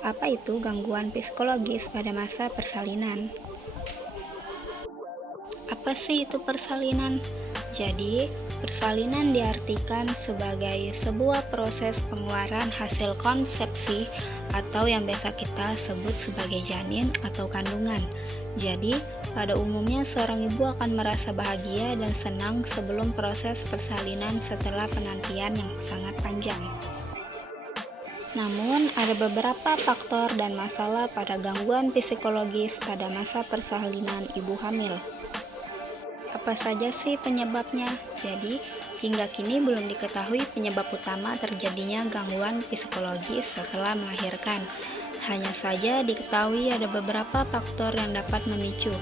Apa itu gangguan psikologis pada masa persalinan? Apa sih itu persalinan? Jadi, persalinan diartikan sebagai sebuah proses pengeluaran hasil konsepsi atau yang biasa kita sebut sebagai janin atau kandungan. Jadi, pada umumnya seorang ibu akan merasa bahagia dan senang sebelum proses persalinan setelah penantian yang sangat panjang. Namun, ada beberapa faktor dan masalah pada gangguan psikologis pada masa persalinan ibu hamil. Apa saja sih penyebabnya? Jadi, hingga kini belum diketahui penyebab utama terjadinya gangguan psikologis setelah melahirkan. Hanya saja diketahui ada beberapa faktor yang dapat memicu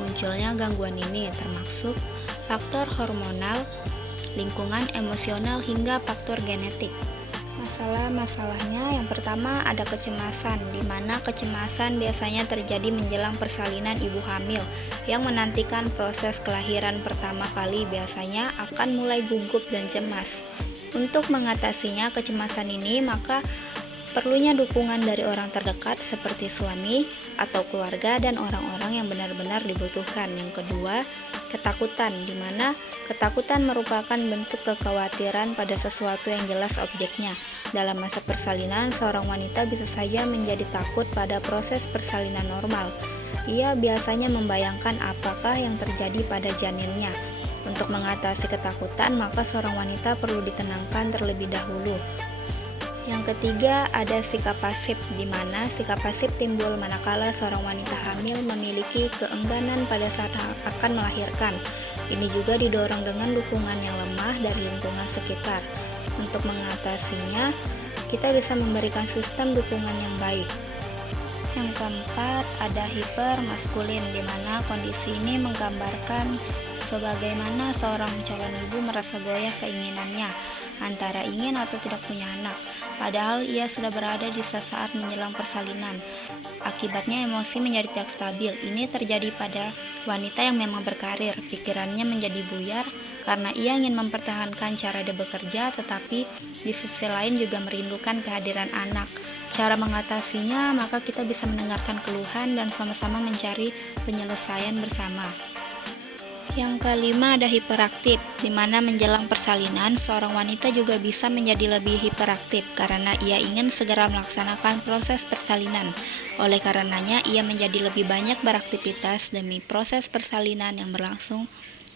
munculnya gangguan ini, termasuk faktor hormonal, lingkungan emosional, hingga faktor genetik. Masalah-masalahnya yang pertama ada kecemasan, di mana kecemasan biasanya terjadi menjelang persalinan ibu hamil yang menantikan proses kelahiran pertama kali biasanya akan mulai gugup dan cemas. Untuk mengatasinya kecemasan ini maka perlunya dukungan dari orang terdekat seperti suami atau keluarga dan orang-orang yang benar-benar dibutuhkan. Yang kedua, ketakutan, di mana ketakutan merupakan bentuk kekhawatiran pada sesuatu yang jelas objeknya. Dalam masa persalinan, seorang wanita bisa saja menjadi takut pada proses persalinan normal. Ia biasanya membayangkan apakah yang terjadi pada janinnya. Untuk mengatasi ketakutan, maka seorang wanita perlu ditenangkan terlebih dahulu. Yang ketiga, ada sikap pasif, di mana sikap pasif timbul manakala seorang wanita hamil memiliki keengganan pada saat akan melahirkan. Ini juga didorong dengan dukungan yang lemah dari lingkungan sekitar. Untuk mengatasinya, kita bisa memberikan sistem dukungan yang baik. Yang keempat, ada hipermaskulin, di mana kondisi ini menggambarkan sebagaimana seorang calon ibu merasa goyah keinginannya antara ingin atau tidak punya anak, padahal ia sudah berada di saat menjelang persalinan. Akibatnya emosi menjadi tidak stabil. Ini terjadi pada wanita yang memang berkarir, pikirannya menjadi buyar karena ia ingin mempertahankan cara dia bekerja, tetapi di sisi lain juga merindukan kehadiran anak. Cara mengatasinya, maka kita bisa mendengarkan keluhan dan sama-sama mencari penyelesaian bersama. Yang kelima ada hiperaktif, di mana menjelang persalinan seorang wanita juga bisa menjadi lebih hiperaktif karena ia ingin segera melaksanakan proses persalinan. Oleh karenanya ia menjadi lebih banyak beraktivitas demi proses persalinan yang berlangsung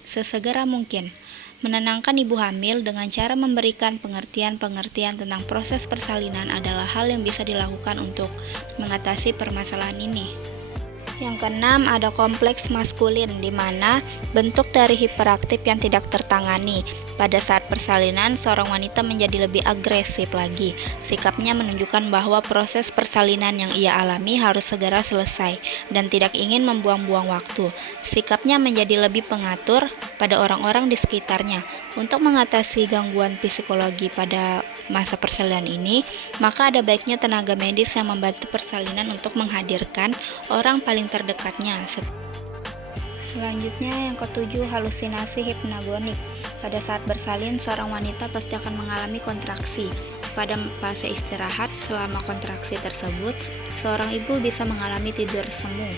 sesegera mungkin. Menenangkan ibu hamil dengan cara memberikan pengertian-pengertian tentang proses persalinan adalah hal yang bisa dilakukan untuk mengatasi permasalahan ini. Yang keenam, ada kompleks maskulin, di mana bentuk dari hiperaktif yang tidak tertangani. Pada saat persalinan, seorang wanita menjadi lebih agresif lagi. Sikapnya menunjukkan bahwa proses persalinan yang ia alami harus segera selesai dan tidak ingin membuang-buang waktu. Sikapnya menjadi lebih pengatur pada orang-orang di sekitarnya. Untuk mengatasi gangguan psikologi pada masa persalinan ini, maka ada baiknya tenaga medis yang membantu persalinan untuk menghadirkan orang paling terdekatnya. Selanjutnya yang ketujuh, halusinasi hipnagonik. Pada saat bersalin, seorang wanita pasti akan mengalami kontraksi. Pada fase istirahat selama kontraksi tersebut, seorang ibu bisa mengalami tidur semu.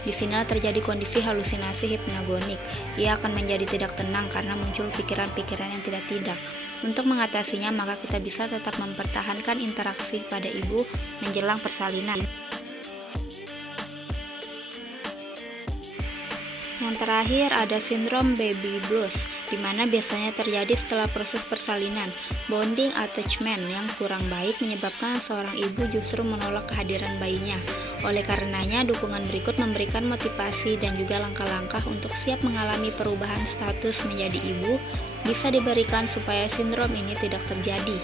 Di sinilah terjadi kondisi halusinasi hipnagonik. Ia akan menjadi tidak tenang karena muncul pikiran-pikiran yang tidak-tidak. Untuk mengatasinya, maka kita bisa tetap mempertahankan interaksi pada ibu menjelang persalinan. Yang terakhir ada sindrom baby blues, di mana biasanya terjadi setelah proses persalinan. Bonding attachment yang kurang baik menyebabkan seorang ibu justru menolak kehadiran bayinya. Oleh karenanya, dukungan berikut memberikan motivasi dan juga langkah-langkah untuk siap mengalami perubahan status menjadi ibu bisa diberikan supaya sindrom ini tidak terjadi.